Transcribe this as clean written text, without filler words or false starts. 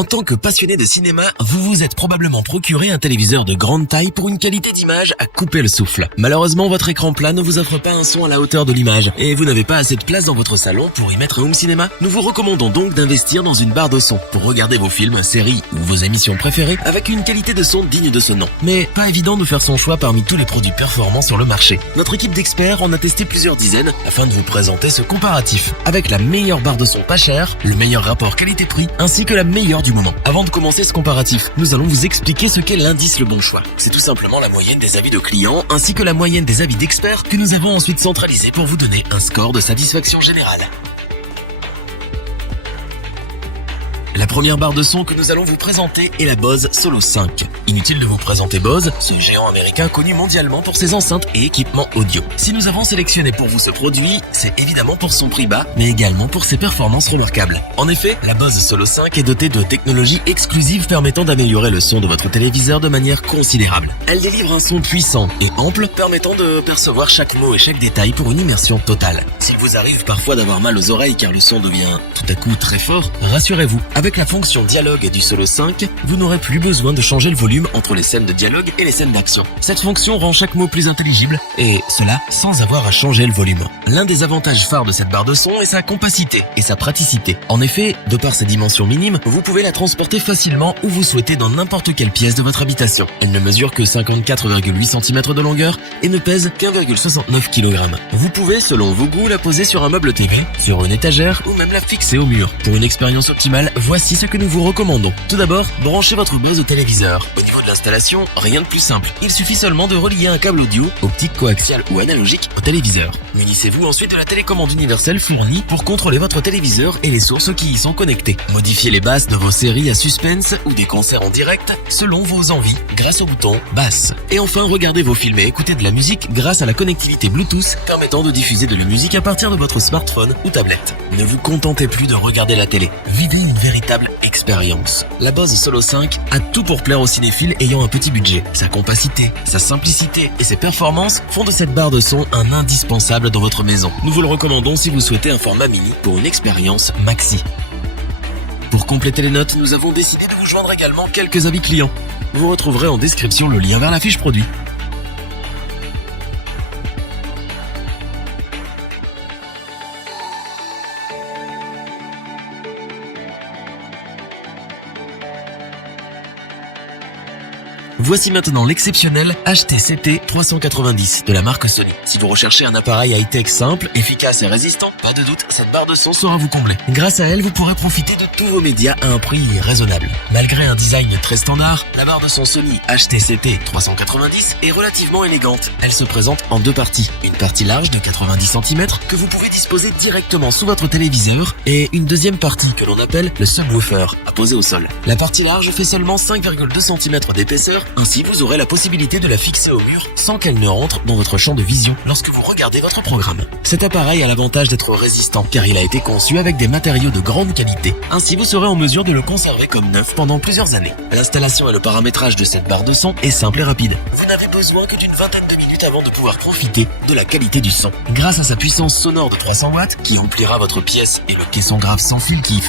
En tant que passionné de cinéma, vous vous êtes probablement procuré un téléviseur de grande taille pour une qualité d'image à couper le souffle. Malheureusement, votre écran plat ne vous offre pas un son à la hauteur de l'image et vous n'avez pas assez de place dans votre salon pour y mettre un home cinéma. Nous vous recommandons donc d'investir dans une barre de son pour regarder vos films, séries ou vos émissions préférées avec une qualité de son digne de ce nom. Mais pas évident de faire son choix parmi tous les produits performants sur le marché. Notre équipe d'experts en a testé plusieurs dizaines afin de vous présenter ce comparatif avec la meilleure barre de son pas chère, le meilleur rapport qualité-prix ainsi que la meilleure du moment. Avant de commencer ce comparatif, nous allons vous expliquer ce qu'est l'indice Le Bon Choix. C'est tout simplement la moyenne des avis de clients ainsi que la moyenne des avis d'experts que nous avons ensuite centralisé pour vous donner un score de satisfaction générale. La première barre de son que nous allons vous présenter est la Bose Solo 5. Inutile de vous présenter Bose, ce géant américain connu mondialement pour ses enceintes et équipements audio. Si nous avons sélectionné pour vous ce produit, c'est évidemment pour son prix bas, mais également pour ses performances remarquables. En effet, la Bose Solo 5 est dotée de technologies exclusives permettant d'améliorer le son de votre téléviseur de manière considérable. Elle délivre un son puissant et ample, permettant de percevoir chaque mot et chaque détail pour une immersion totale. S'il vous arrive parfois d'avoir mal aux oreilles car le son devient tout à coup très fort, rassurez-vous, avec la fonction dialogue du Solo 5, vous n'aurez plus besoin de changer le volume entre les scènes de dialogue et les scènes d'action. Cette fonction rend chaque mot plus intelligible, et cela sans avoir à changer le volume. L'un des avantages phares de cette barre de son est sa compacité et sa praticité. En effet, de par ses dimensions minimes, vous pouvez la transporter facilement où vous souhaitez dans n'importe quelle pièce de votre habitation. Elle ne mesure que 54,8 cm de longueur et ne pèse qu'1,69 kg. Vous pouvez, selon vos goûts, la poser sur un meuble TV, sur une étagère ou même la fixer au mur. Pour une expérience optimale, voici ce que nous vous recommandons. Tout d'abord, branchez votre Bose au téléviseur. Au niveau de l'installation, rien de plus simple. Il suffit seulement de relier un câble audio, optique, coaxial ou analogique au téléviseur. Munissez-vous ensuite de la télécommande universelle fournie pour contrôler votre téléviseur et les sources qui y sont connectées. Modifiez les basses de vos séries à suspense ou des concerts en direct selon vos envies grâce au bouton basse. Et enfin, regardez vos films et écoutez de la musique grâce à la connectivité Bluetooth permettant de diffuser de la musique à partir de votre smartphone ou tablette. Ne vous contentez plus de regarder la télé. Vivez une véritable expérience. La Bose Solo 5 a tout pour plaire aux cinéphiles ayant un petit budget. Sa compacité, sa simplicité et ses performances font de cette barre de son un indispensable dans votre maison. Nous vous le recommandons si vous souhaitez un format mini pour une expérience maxi. Pour compléter les notes, nous avons décidé de vous joindre également quelques avis clients. Vous retrouverez en description le lien vers la fiche produit. Voici maintenant l'exceptionnel HTCT 390 de la marque Sony. Si vous recherchez un appareil high-tech simple, efficace et résistant, pas de doute, cette barre de son saura vous combler. Grâce à elle, vous pourrez profiter de tous vos médias à un prix raisonnable. Malgré un design très standard, la barre de son Sony HTCT 390 est relativement élégante. Elle se présente en deux parties. Une partie large de 90 cm que vous pouvez disposer directement sous votre téléviseur et une deuxième partie que l'on appelle le subwoofer à poser au sol. La partie large fait seulement 5,2 cm d'épaisseur. Ainsi, vous aurez la possibilité de la fixer au mur sans qu'elle ne rentre dans votre champ de vision lorsque vous regardez votre programme. Cet appareil a l'avantage d'être résistant car il a été conçu avec des matériaux de grande qualité. Ainsi, vous serez en mesure de le conserver comme neuf pendant plusieurs années. L'installation et le paramétrage de cette barre de son est simple et rapide. Vous n'avez besoin que d'une vingtaine de minutes avant de pouvoir profiter de la qualité du son. Grâce à sa puissance sonore de 300 watts qui emplira votre pièce et le caisson grave sans fil qui